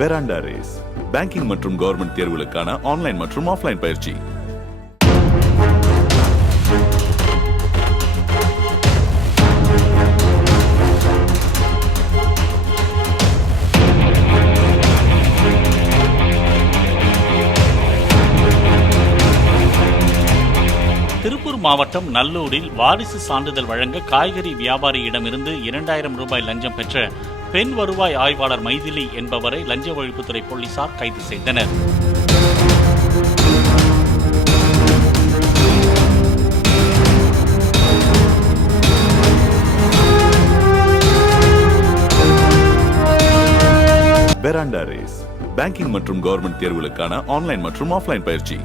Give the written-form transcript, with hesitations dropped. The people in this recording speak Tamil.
பெராண்டா ரேஸ் பேங்கிங் மற்றும் கவர்மெண்ட் தேர்வுகளுக்கான ஆன்லைன் மற்றும் ஆஃப்லைன் பயிற்சி. திருப்பூர் மாவட்டம் நல்லூரில் வாரிசு சான்றிதழ் வழங்க காய்கறி வியாபாரியிடமிருந்து 2000 ரூபாய் லஞ்சம் பெற்ற பெண் வருவாய் ஆய்வாளர் மைதிலி என்பவரை லஞ்ச ஒழிப்புத்துறை போலீசார் கைது செய்தனர். பெராண்டா ரேஸ் பேங்கிங் மற்றும் கவர்மெண்ட் தேர்வுகளுக்கான ஆன்லைன் மற்றும் ஆஃப்லைன் பயிற்சி.